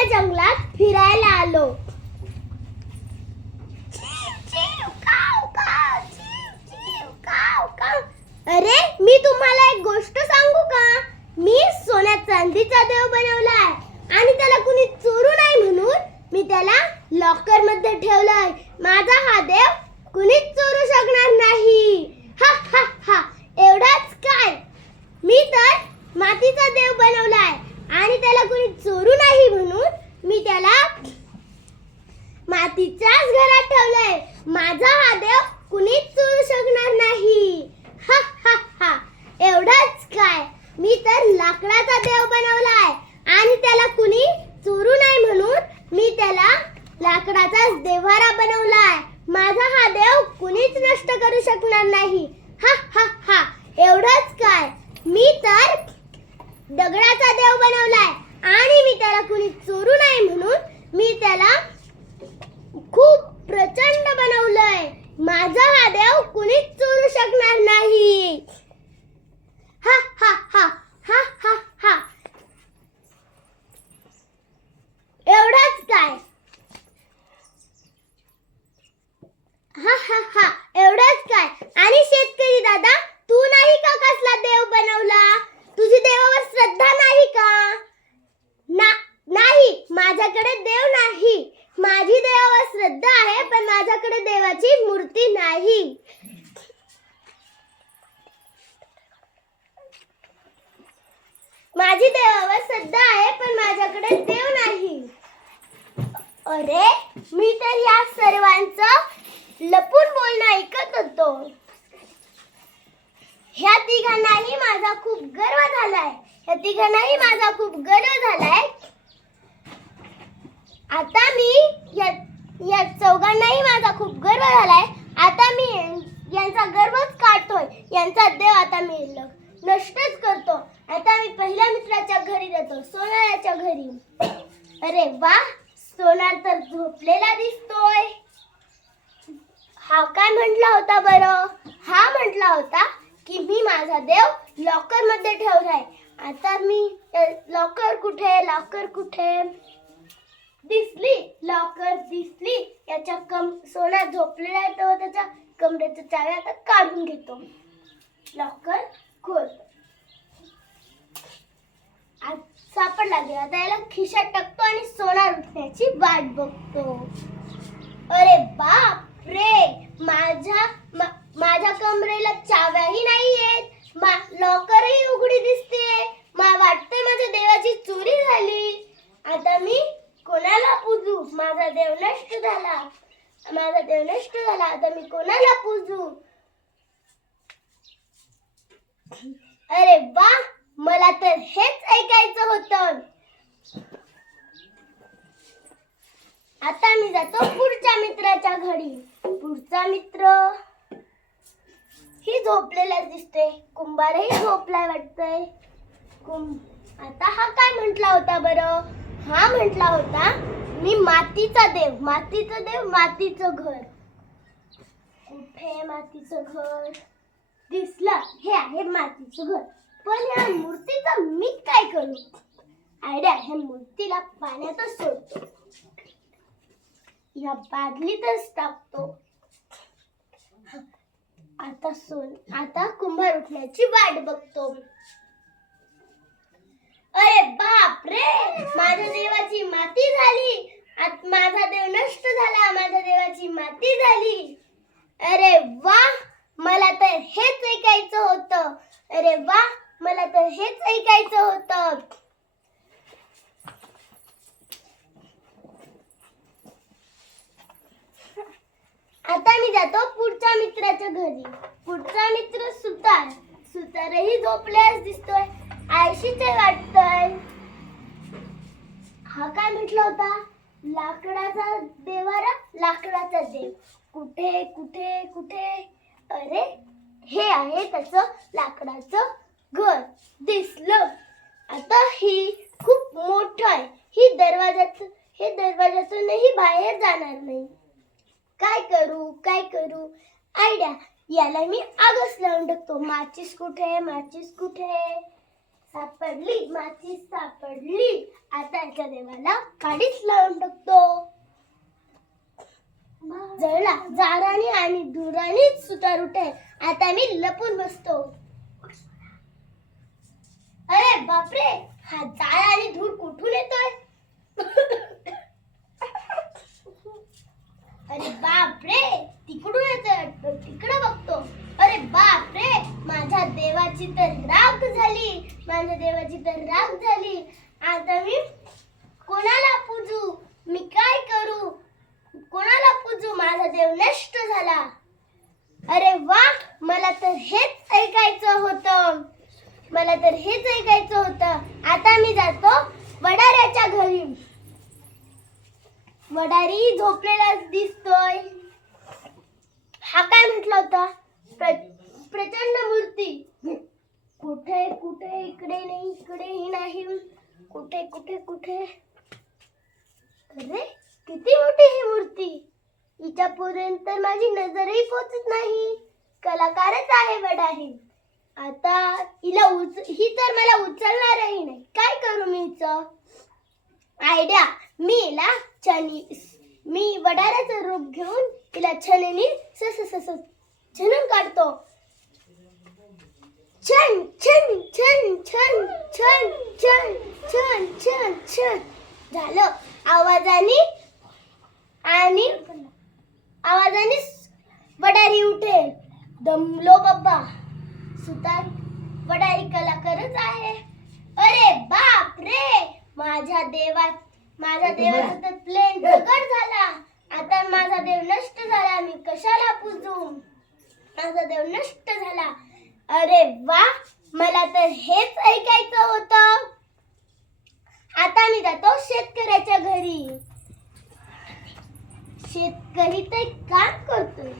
या जंगलात फिरायला आलो. अरे मी तुम्हाला एक गोष्ट सांगू का? मी सोन्या चांदीचा देव बनवलाय आणि त्याला कुणी चोरू नाही म्हणून मी त्याला लॉकर मध्ये ठेवलाय. माझा हा देव कुणीच चोरू शकणार नाही. हा हा हा. एवढाच काय, मी तर मातीचा देव बनवलाय आणि त्याला कुणी चोरू नाही म्हणून मी त्याला मातीच्याच घरात ठेवलंय. माझा हा देव कुणीच चोरू शकणार नाही. हा हा हा. एवढाच काय, मी तर लाकडाचा देव बनवलाय आणि त्याला कुणी चोरू नाही म्हणून मी त्याला लाकडाचाच देव्हारा बनवलाय. माझा हा देव कुणीच नष्ट करू शकणार नाही. हा हा हा. एवढाच काय, मी तर दगडाचा देव बनवलाय आणि मी त्याला कुणी चोरू नाही म्हणून मी त्याला खूप प्रचंड बनवलंय. माझा हा देव कुणीच चोरू शकणार नाही. हा हा हा. हा हा हा. एवढाच काय, हा हा हा. एवढाच काय. आणि शेतकरी दादा, तू नाही का कसला देव बनवला? तुझी देवावर श्रद्धा नाही का? नाही, माझ्याकडे देव नाही. माझी देवावर श्रद्धा आहे पण माझ्याकडे देवाची मूर्ती नाही. माझी देवावर श्रद्धा आहे पण माझ्याकडे देव नाही. अरे मी तर या सर्वांचं लपून बोलणं ऐकत होतो. ह्या तिघांनाही माझा खूप गर्व झालाय. आता मी या चौघांनाही माझा खूप गर्व झालाय. आता मी यांचा गर्वच काढतोय. यांचा देव आता मी नष्टच करतो. आता मी पहिल्या मित्राच्या घरी जातो, सोनाराच्या घरी. अरे वा, सोनार तर झोपलेला दिसतोय. हा काय म्हटला होता बरं? हा म्हटला होता की मी माझा देव लॉकर मध्ये ठेवलाय. आता मी लॉकर कुठे दिसली. लॉकर दिसली. याच्या सोना झोपलेला आहे तो त्याच्या कमरेच्या चाव्या आता काढून घेतो. लॉकर खोलतो. सापडला गेला. आता याला खिशात टाकतो आणि सोना उठण्याची वाट बघतो. अरे बाप रे, माझ्या कमरेला चाव्याही नाहीयेत. लॉकरही उघडी दिसते. वाटतंय माझ्या देवाची चोरी झाली. आता मी कोणाला पूजू? माझा देव नष्ट झाला. आता मी कोणाला पूजू? अरे वा, मला तर हेच ऐकायचं होतं. आता मी जातो पुढच्या मित्राच्या घरी. पुढचा मित्र ही झोपलेला दिसते. कुंभारही झोपलाय वाटतंय. आता हा काय म्हटला होता बरं? हा म्हटला होता मी मातीचा देव, मातीचं घर. कुठे मातीचं घर? दिसलं, हे आहे मातीचं घर. पण या मूर्तीचं मी काय करू? आयडिया, ह्या मूर्तीला पाण्यातच सोडतो. या बादलीतच टाकतो. आता कुंभार उठण्याची वाट बघतो. अरे बाप रे, माझ्या देवाची माती झाली. माझा देव नष्ट झाला. माझ्या देवाची माती झाली. अरे वा, मला तर हेच ऐकायचं होतं. आता मी जातो पुढच्या मित्राच्या घरी. पुढचा मित्र सुतारही झोपल्यास दिसतोय. आळशीच वाटतंय. हा काय म्हटला होता? लाकडाचा देव. कुठे? अरे हे आहे त्याचं लाकडाचं घर. दिसलं. आता ही खूप मोठं आहे. हे दरवाजातूनही बाहेर जाणार नाही. काय करू? आयडिया, याला मी आगच लावून टाकतो. माचीस कुठे? सापडली, माचीस सापडली. आता एका देवाला काडीच लावून टाकतो. जळला जाराने आणि धुरानेच सुतार उठे. आता मी लपून बसतो. अरे बापरे, हा जाळ आणि धूर कुठून येतोय? अरे बापरे, तिकडून येतोय. तिकडे बघतो. अरे बापरे, माझ्या देवाची तर राख झाली. माझ्या देवाची तर राख झाली. आता मी कोणाला पूजू? मी काय करू? कोणाला पूजू? माझा देव नष्ट झाला. अरे वा, मला तर हेच ऐकायचं होतं. मला तर हेच ऐकायचं होतं. आता मी जातो वडाऱ्याच्या घरी. वडारी झोपलेला दिसतोय. हा काय म्हटला होता? प्रचंड मूर्ती. कुठे कुठे, इकडे नाही, इकडेही नाही. कुठे कुठे कुठे? अरे किती मोठी ही मूर्ती. हिच्यापर्यंत माझी नजरही पोचत नाही. कलाकारच आहे वडारी. आता ही तर मला उचलणारही नाही. काय करू मी हिचं? आयडिया. मी वडाऱ्याचं रूप घेऊन तिला छनेनी छनून काढतो. छन छन छन छन छन छन छन छन छन. झालं. आवाजाने वडारी उठेल. दमलो बाबा. सुतार वडारी कलाकारच आहे. अरे बाप रे, माझ्या देवाचा तर प्लेन दगड झाला. आता माझा देव नष्ट झाला. मी कशाला पूजू? माझा देव नष्ट झाला. अरे वा, मला तर हेच ऐकायचं होतं. आता मी जातो शेतकऱ्याच्या घरी. शेतकरी तर काम करतोय.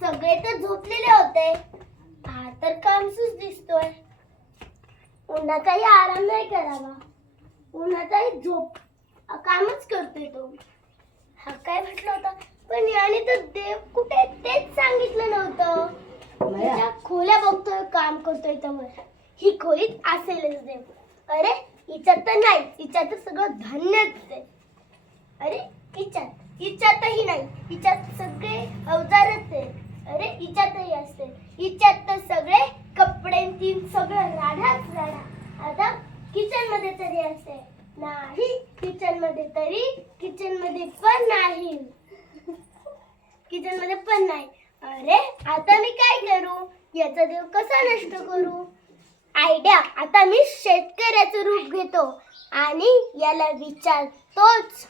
सगळे तर झोपलेले होते. हा तर कामसूस दिसतोय. उन्हाचाही आराम नाही करावा. उन्हाचाही कामच करतोय तो. हा काय म्हटलं होता? पण याने तर देव कुठे तेच सांगितलं नव्हतं. त्याच्या खोल्या बघतोय, काम करतोय तर ही खोलीत असेलच देव. अरे हिच्यात तर नाही. हिच्यात तर सगळं धान्यच आहे. अरे हिच्यातही नाही. हिच्यात सगळे अवजारच आहे. अरे हिच्यातही असते. हिच्यात तर सगळे कपडे सगळं राडाच राडा. आता किचन मध्ये तरी असते नाही. किचन मध्ये पण नाही. अरे आता मी काय करू? याचा देव कसा नष्ट करू? आयडिया. आता मी शेतकऱ्याचं रूप घेतो आणि याला विचारतोच.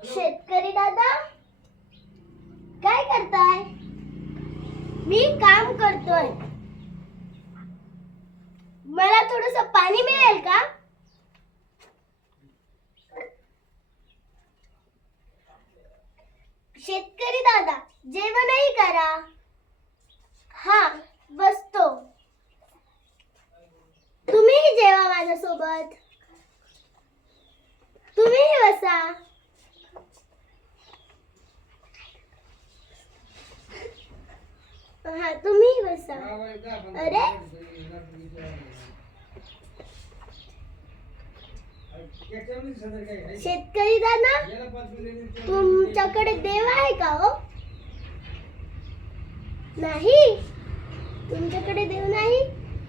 शेतकरी दादा, काय करताय? मी काम करतोय. मला थोडंसं पाणी मिळेल का? शेतकरी दादा, जेवणही करा. हा, बसतो. तुम्हीही जेवा माझ्यासोबत. तुम्हीही बसा. हा, तुम्हीही बसा. अरे शेतकरी दादा, तुमच्याकडे देव आहे का हो? नाही. तुमच्याकडे देव नाही?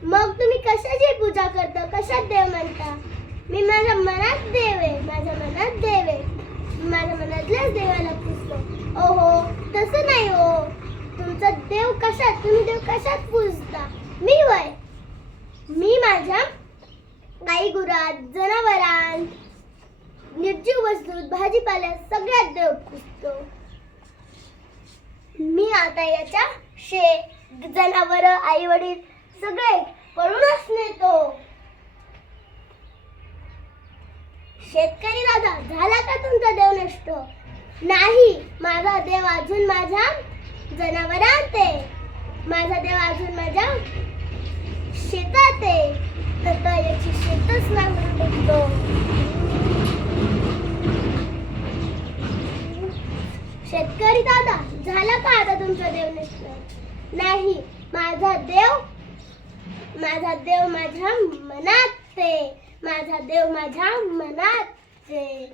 मग तुम्ही कशाची पूजा करता? कशात देव म्हणता? मी माझ्या मनात देव आहे. माझ्या मनातल्याच देवाला पूजतो. ओहो, तसं नाही हो. तुमचा देव कशात? तुम्ही देव कशात पूजता? मी माझ्या गाई गुरात, जनावरांत, निर्जीव वस्तूत, भाजीपाल्यात सगळ्यात देव पूजतो. मी आता याच्या जनावर, आई वडील सगळे पळूनच नेतो. शेतकरी दादा, झाला का तुमचा देव नष्ट? नाही. माझा देव अजून माझ्या जनावरांत आहे. माझा देव अजून माझ्या शेतात आहे. तर याची शेतच नांगरून टाकतो. शेतकरी दादा, झाला का आता तुमचा देव नष्ट? नाही. माझा देव माझा देव माझ्या मनात आहे, माझा देव माझ्या मनात आहे.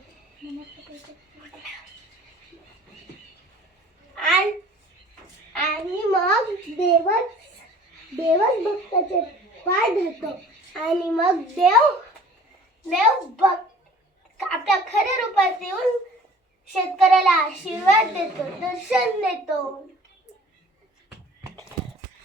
आणि मग देवच भक्ताचे पाय धरतो आणि मग देव आपल्या खऱ्या रूपात येऊन शेतकऱ्याला आशीर्वाद देतो, दर्शन देतो.